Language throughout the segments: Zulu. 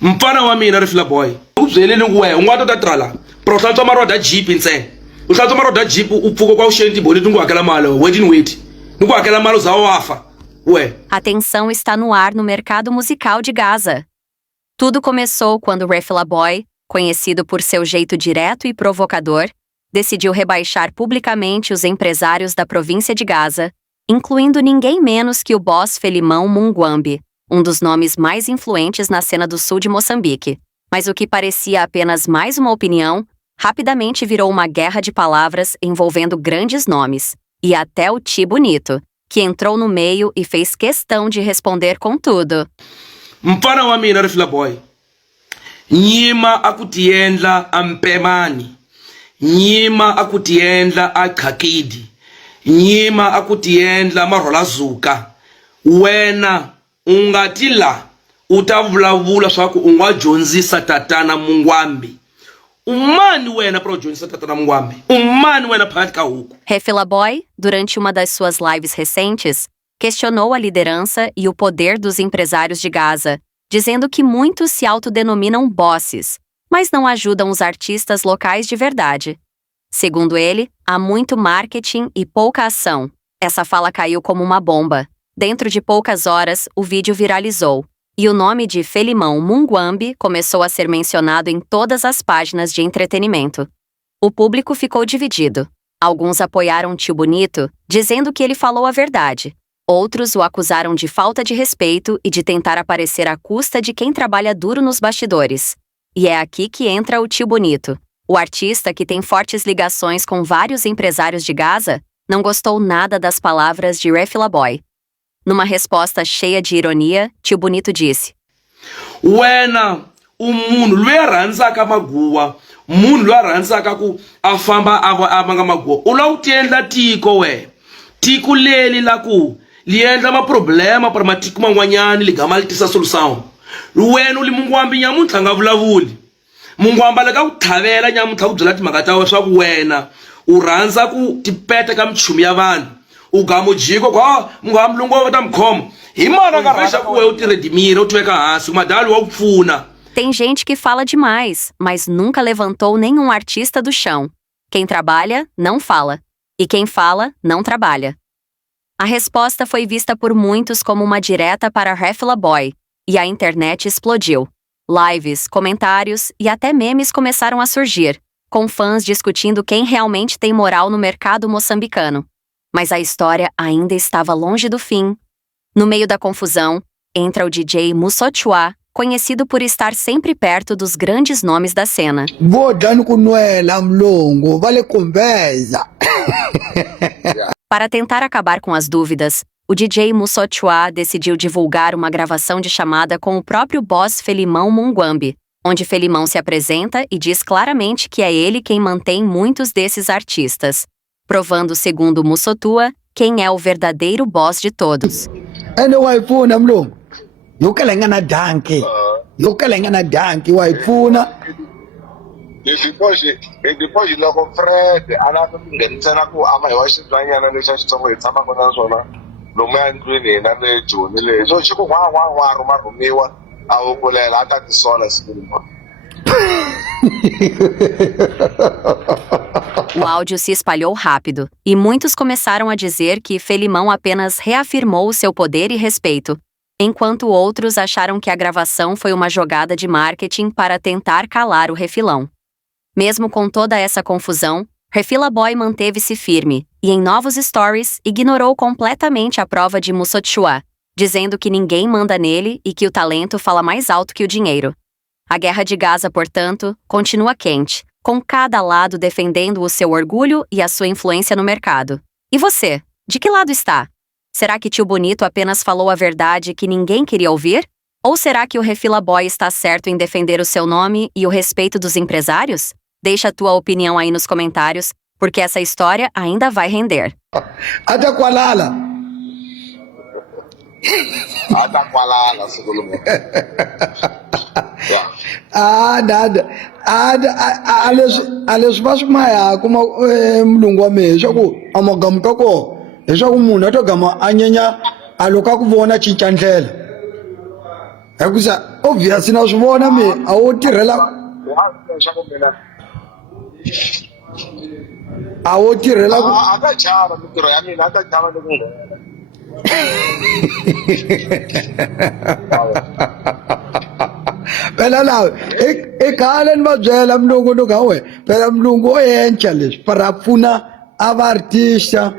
Mfana wa mina Refila Boy. Uzweleni kuwe ungwato tatrala. Prohlantswa maroda jeep ntsena. Uhlantswa maroda jeep upfuko kwa ushenti boni tunguhakela mali wait. Tunguhakela mali uzawafa. Ué. A tensão está no ar no mercado musical de Gaza. Tudo começou quando Refila Boy, conhecido por seu jeito direto e provocador, decidiu rebaixar publicamente os empresários da província de Gaza, incluindo ninguém menos que o boss Felimão Mungwambi, um dos nomes mais influentes na cena do sul de Moçambique. Mas o que parecia apenas mais uma opinião, rapidamente virou uma guerra de palavras envolvendo grandes nomes, e até o Ti Bonito, que entrou no meio e fez questão de responder com tudo. Mfana wa mina Refila Boy. Nyima akutiendla ampemani. Nyima akutiendla akakidi. Nyima akutiendla marolazuka. Wena ungatila utavulavula swaku ungajonzisa tatana Mungwambi. Umani wena pro jonzisa tatana Mungwambi. Umani wena phakathi ka huku. Refila Boy, durante uma das suas lives recentes, questionou a liderança e o poder dos empresários de Gaza, dizendo que muitos se autodenominam bosses, mas não ajudam os artistas locais de verdade. Segundo ele, há muito marketing e pouca ação. Essa fala caiu como uma bomba. Dentro de poucas horas, o vídeo viralizou, e o nome de Felimão Mungwambi começou a ser mencionado em todas as páginas de entretenimento. O público ficou dividido. Alguns apoiaram Tio Bonito, dizendo que ele falou a verdade. Outros o acusaram de falta de respeito e de tentar aparecer à custa de quem trabalha duro nos bastidores. E é aqui que entra o Tio Bonito. O artista, que tem fortes ligações com vários empresários de Gaza, não gostou nada das palavras de Refila Boy. Numa resposta cheia de ironia, Tio Bonito disse: Wena, munhu loyi a rhandzaka maguwa, munhu loyi a rhandzaka ku a famba a vanga maguwa, u lava ku ti endla tiko we. Tiko leli la ku li endla maproblema para matiko man'wanyani li gama li tisa solução. Wena u li Mungwambi nyamuntlha nga vulavuli. Mungwambi le ka ku tlhavela nyamuntlha ku byela timhaka ta wena swa ku wena u rhandza ku tipeta ka michumi ya vanhu. U gama jiko kwa Mungwambi lungu wa ta mkhoma. Hi mara ka rasha ku we u ti redimira u ti veka hansi ku madali wa ku pfuna. Tem gente que fala demais, mas nunca levantou nenhum artista do chão. Quem trabalha, não fala. E quem fala, não trabalha. A resposta foi vista por muitos como uma direta para Refila Boy, e a internet explodiu. Lives, comentários e até memes começaram a surgir, com fãs discutindo quem realmente tem moral no mercado moçambicano. Mas a história ainda estava longe do fim. No meio da confusão, entra o DJ Musochua, conhecido por estar sempre perto dos grandes nomes da cena. Vou dando com Noela Mlongo, vale conversa. Para tentar acabar com as dúvidas, o DJ Musochua decidiu divulgar uma gravação de chamada com o próprio boss Felimão Mungwambi, onde Felimão se apresenta e diz claramente que é ele quem mantém muitos desses artistas, provando, segundo Musotua, quem é o verdadeiro boss de todos. Waifuna Mlongo, yokelenga na danke, waifuna. Depois loko Fred ala ku nghenisela ku ama hi wa xibanyana lexi a xi tsongo hi tshamaka na swona lomu endlwini hina le Joni le so xi ku rhuma rhumiwa a vukulela a ta tisola siku rin'wana. O áudio se espalhou rápido, e muitos começaram a dizer que Felimão apenas reafirmou seu poder e respeito, enquanto outros acharam que a gravação foi uma jogada de marketing para tentar calar o refilão. Mesmo com toda essa confusão, Refila Boy manteve-se firme e, em novos stories, ignorou completamente a prova de Musochua, dizendo que ninguém manda nele e que o talento fala mais alto que o dinheiro. A guerra de Gaza, portanto, continua quente, com cada lado defendendo o seu orgulho e a sua influência no mercado. E você? De que lado está? Será que Tio Bonito apenas falou a verdade que ninguém queria ouvir? Ou será que o Refila Boy está certo em defender o seu nome e o respeito dos empresários? Deixa a tua opinião aí nos comentários, porque essa história ainda vai render. Até Kualala. Até Kualala, segundo me. Nada. Ales basmaya kuma Mlungu wame shaku amagamuka ko. Eshaku munhu atogama anyenya aloka kuvona chinchandlela. Yakuza obvious na swi vona mi a wo tirhela ku a ka chava mintirho ya mina a ka chava loko phela lawe i khale ni va byela mlungu ni nga we phela mlungu o yenca leswi para pfuna a va artista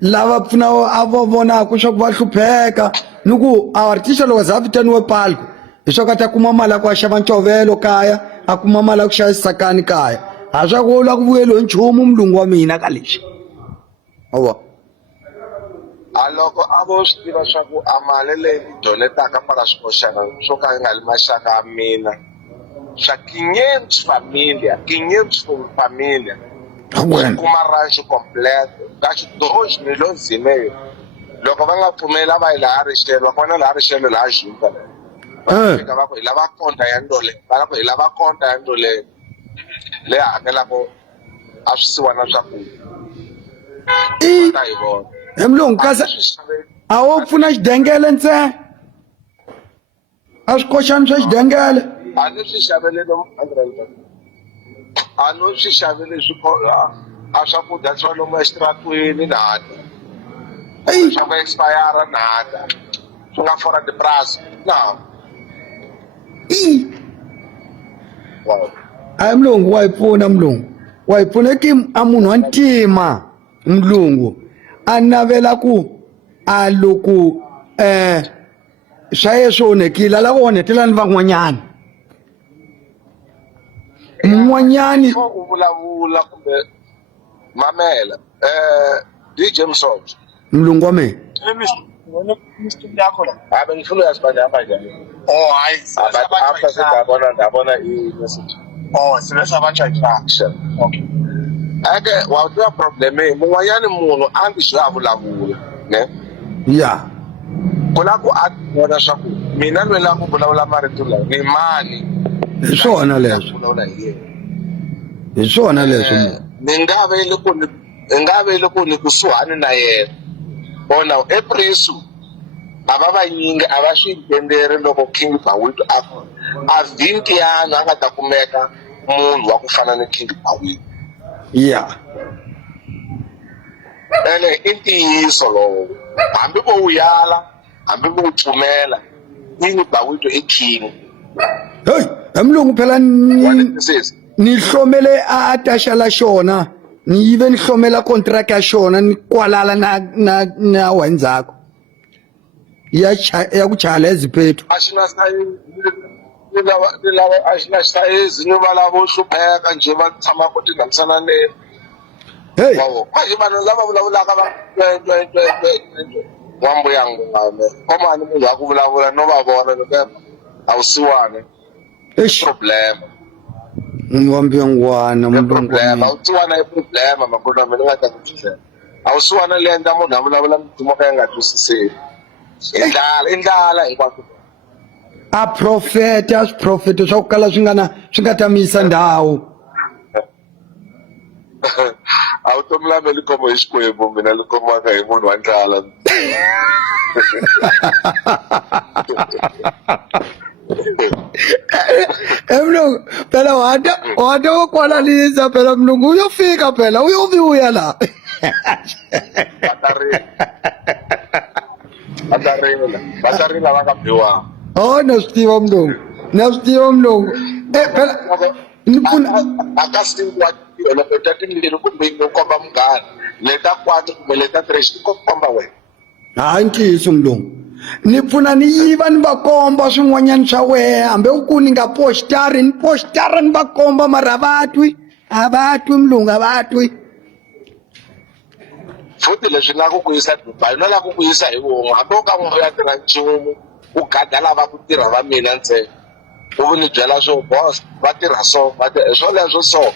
lava pfuna a va vonaka swa ku va hlupheka ni ku a artista loko za vitaniwe palco hi swa ku a ta kuma mali ya ku a xava ncovelo kaya a kuma mali ya ku xava xisakani kaya a swa ku u lava ku vuyeliwe nchumu mlungu wa mina ka lexi awa a loko a vo swi tiva swa ku a mali leyi ni donetaka para swikoxana swo ka nga li maxaka ya mina swa 500 família kuma rancho completo ka xidoroxi miliyoni meyo loko va nga pfumeli va yi laha rixelo va kona laha rixelo laha xinta fika va ku hi lava konta ya ndole va lava ku hi lava konta ya ndole leyi hakelaka a swisiwana swakudya ta hi vona emlungu kasi a wo pfuna xidengele ntsena a swikoxani swa xidengele a ni swi xavele lomu a no swi xavele a swakudya swa lomu exitaratweni na hata swa ku expire na hata swi nga fora tiprasi na hayi mlungu wa hi pfuna mlungu wa hi pfuna ki a munhu wa ntima mlungu a navela ku a loko swa ye swo onhekile a lava ku onhetela ni van'wanyana mun'wanyani u vulavula kumbe mamela DJ Msoto mlungu wa mina hayi ngifuna uyazibani hamba njani after ndabona i-message sinesa abantsha intraction okay ake wawutiva problem mun'wanyani munhu a ndzi swi a vulavula ne ya ku lava ku a vona swa ku mina ni lava ku vulavula marito lawa ni mani hi swona leswo hi swona leswo ni nga vele ku ni kusuhani na yena bona eprisu a va vanyingi a va swi entenderi loko King Bawito a vinti yana a nga ta kumeka munhu wa ku fana ni King Bawito ya ene i ntiyiso lowo hambi vo uyala hambi vo pfumela King Bawito i king hey emlungu phela ni hlomele a tashala xona ni yive ni hlomela contract ya xona ni kwalala na wendzako ya ku chala eziphethu a xi na sayizi a xi na sayizi ni valava wo hlupheka njhe va tshamaka ti rhangisana ni hey kwaje vanhu lava vulavulaka va n'wambuyangu komani munhu wa ku vulavula no va vona loko a wu siwana problem ngwambiyangwana a wu siwana i problem makona mina nga ta ku tshela a wu siwana le endla munhu a vulavula mintimo ka yi nga twisiseki i ndlala hinkwako a profeta swiprofeta swa ku kala swi nga ta miyisa ndhawu a wu to milameli komo hi xikwembu mina ni komaka hi munhu wa ndlala emlungu phela wata wo kwalalisa phela mlungu uyofika phela uyovuya la vatarila va nga biwanga na swi tiva mlungu phela ni pfuna akasiwa loko ta timbirhi kumbe yi komba munghana leta 4 kumbe leta 3 ti komba wena hayi ntiyiso mlungu ni pfuna ni yiva ni va komba swin'wanyana swa wehe hambi u ku ni nga postara ni va komba mara a va twi mlungu a va twi futhi leswi na ku yisa Dubai no la ku yisa hi won'we hambi u ka n'we ya tirha nchumu u gada lava ku tirha va mina ntsena u ni byela swo boss va tirha so swo leswo so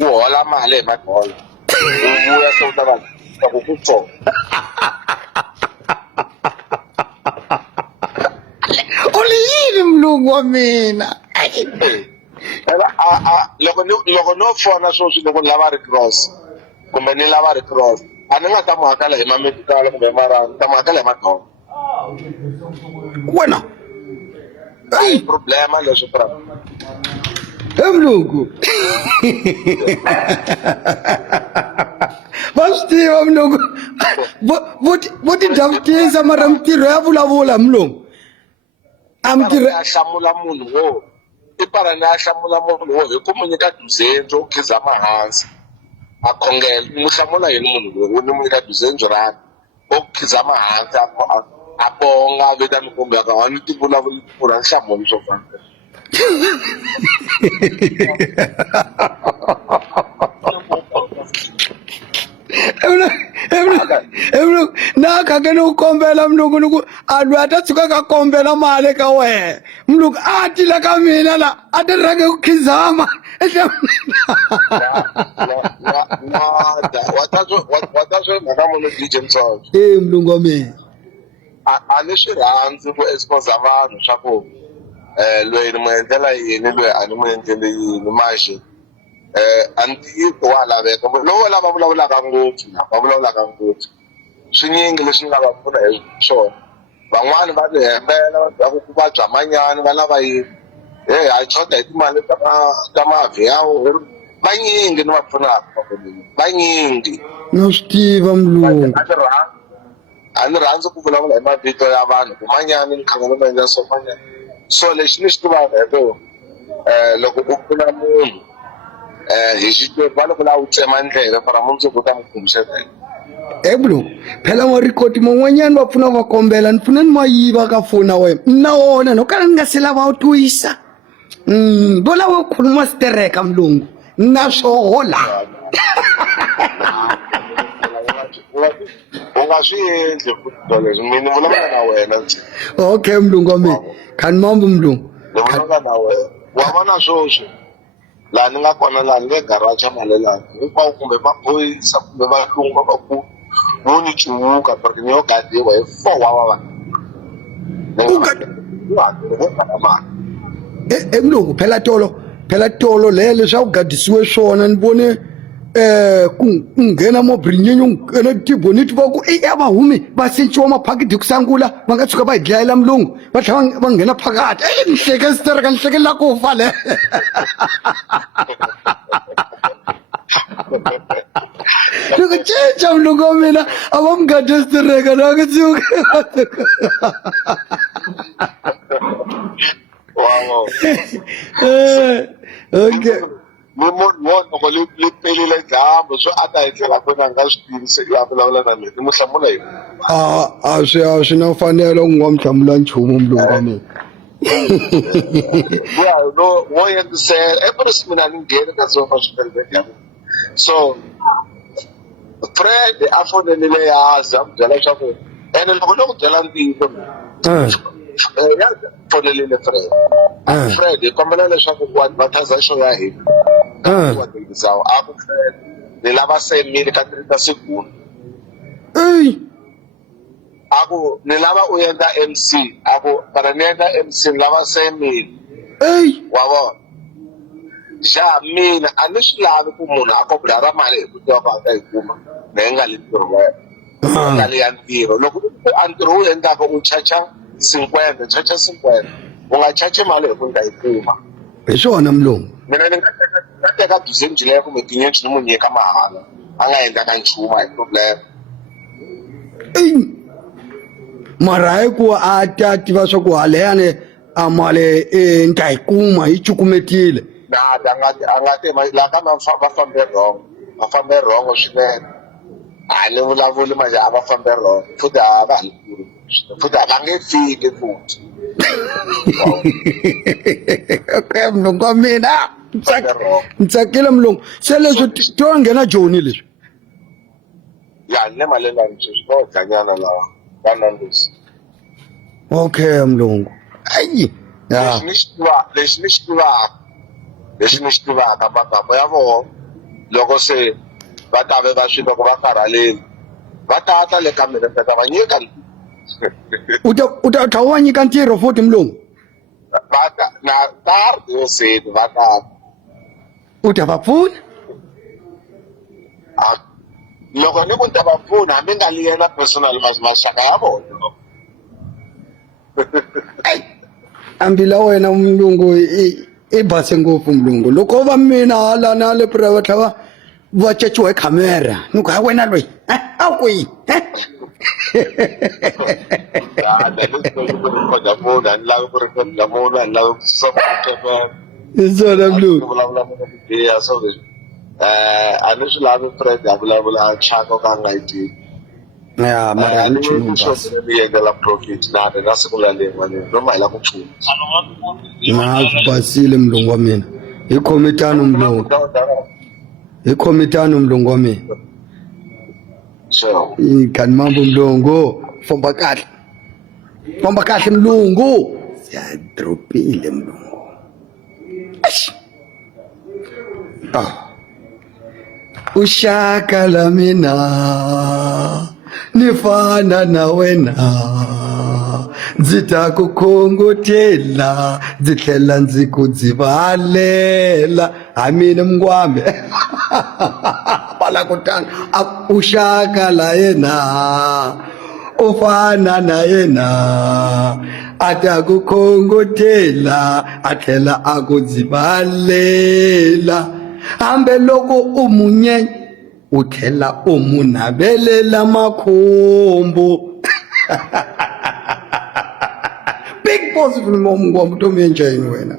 u hola mali hi madola u vuya so ta vanhu ku ku tsona uli yini mlungu wa mina loko no fona sweswi loko ni lava Red Cross kumbe ni lava Red Cross a ni nga ta mu hakela hi mamedical kumbe mara ni ta mu hakela hi madola wena a hi problema leswi pra mlungu va swi tiva mlungu vo ti davutisa mara mintirho ya vulavula mlungu a mintirho ya hlamula munhu wo i para ni ya hlamula munhu wo hi ku mu nyika duzenjo u khizama hansi a khongela mu hlamula yini munhu loyi ni mu nyika duzenjo rani u khizama hansi a bonga vita ni kumbe ka wani ti vulavula ku ra hlamula swo fana mlungu na khake ni u kombela mlungu ni ku a lwi a ta tshuka ka kombela mali ka wehe mlungu a tile ka mina la a ti rhange ku khizama wa ta swi mhaka munhu DJ Mtsonga mlungu wa mina a ni swi rhandzi ku expose vanhu swa ku loyi ni mu endlela yini loyi a ni mu endleli yini maxe a ntiko wa laveka lowo lava vulavulaka ngopfu va vulavulaka ngopfu swinyingi leswi nga va pfuna hi swona van'wani va ti hembela va ku vabya manyani va lava yini ha chota hi timali ta mavhiyawo vanyingi ni va pfunaka vanyingi na swi tiva mlungu a ni rhandzi ku vulavula hi mavito ya vanhu ku manyani ni khanga ni ma endla so manyani so lexi ni xi tivaka hi ku loko u pfuna munhu hi xitori va loko la u tsema ndleve para mundzuku ta mi khomiseta mlungu phela marikoti man'wanyani va pfuna va kombela ni pfuna ni ma yiva ka foni na wena na wona no kala ni nga se lava u twisa vo lava u khuluma sitereka mlungu na swola u nga swi endli futo leswi mina ni vulavula na wena okay mlungu wa mina khani mambo mlungu ni vulavula na wena wa vona swoswo laha ni nga kona laha ni nge garacha malelani hinkwavo kumbe maphorisa kumbe valungu va va ku vo ni cuvuka porque ni yo gadiwa hi 4 wa vanhu mlungu phela tolo leyo leswaku gadisiwe swona ni vone ku nghena mobrinyenyo nghena tiboniti va ku a va humi va senciwa maphakiti ku sangula va nga tshuka va hi dlayela mlungu va tlhela va nghena phakati ni hleke sitereka ni hlekelela ku fa le loko cinca mlungu wa mina a va mi gade sitereka na nga tsuka wow okay loko li pelile dyambu swo a ta etlela kona a nga swi tivi se ya vulavula na mina ni mu hlamula hi a swi na mfanelo ku nga mi hlamula nchumu mlungu wa mina wo yendisela ephorisi mina ni ngheni kasi va fa swipelebeka so Fred a fonelile yazi a mu byela leswaku ene loko no ku byela ntiko ya fonelile Fred hi kombela leswaku ku advertise show ya hina wa tizawo a ku Fred ni lava semini ka 3 ta segundo aku ni lava u endla MC aku para ni endla MC ni lava semini wa vona xa mina a ni swi lavi ku munhu a kombela ra mali hi ku tiva ka ta yi kuma na yi nga le ntirho wena mali ya ntirho loko a ntirho wu endlaka u chacha 50 chacha 50 u nga chachi mali hi ku ni ta yi kuma hi swona mlungu mina ni nga teka duzenji leyo kumbe tinyenci ni mu nyika mahala a nga endlaka nchumu hi problem mara hi ku a ta tiva swa ku haleyani a mali ni ta yi kuma yi cukumetile nada a nga te la ka va fambe wrong swinene a ni vulavuli manje a va fambe wrong futhi a va futhi a va nge fiki futhi okay mlungu wa mina ni tsakile mlungu se leswi ti wa nghena joni leswi ya ni le malelani sweswi no dlanyana lawa va nandisi okay mlungu ayi ya lexi ni xi tivaka magama ya vona loko se va ta ve va swi loko va karhaleli va tata le ka mina ta va nyika u ta tlha wa nyika ntirho futhi mlungu va ta na tardi se va tata u ta va pfuna loko ni ku ni ta va pfuna hambi nga liyela personal maxaka ya vona ambila wena umlungu i base ngopfu mlungu loko va mina hala na le private va cechiwe camera ni ku ha wena loyi a ku yi izona mlungu a ni swi lavi friend a vulavula chaka ka nga yi tivi ya mara ni nchumu basi ni endlela profit na ni na siku laleni mani no mahela ku pfuna na basile mlungu wa mina hi khomitano mlungu hi khomitano mlungu wa mina so kani mambo mlungu famba kahle mlungu ya dropile mlungu ushaka la mina nifana na wena ndzi ta ku khongotela ndzi tlhela ndzi ku dzivalela ha mina mngwambe balakutana ushaka la yena ufana na yena a ta ku khongotela a tlhela a ku dzivalela hambe loko u munye u tlhela u mu navelela makhombo big boss film wa vutomi enjayini wena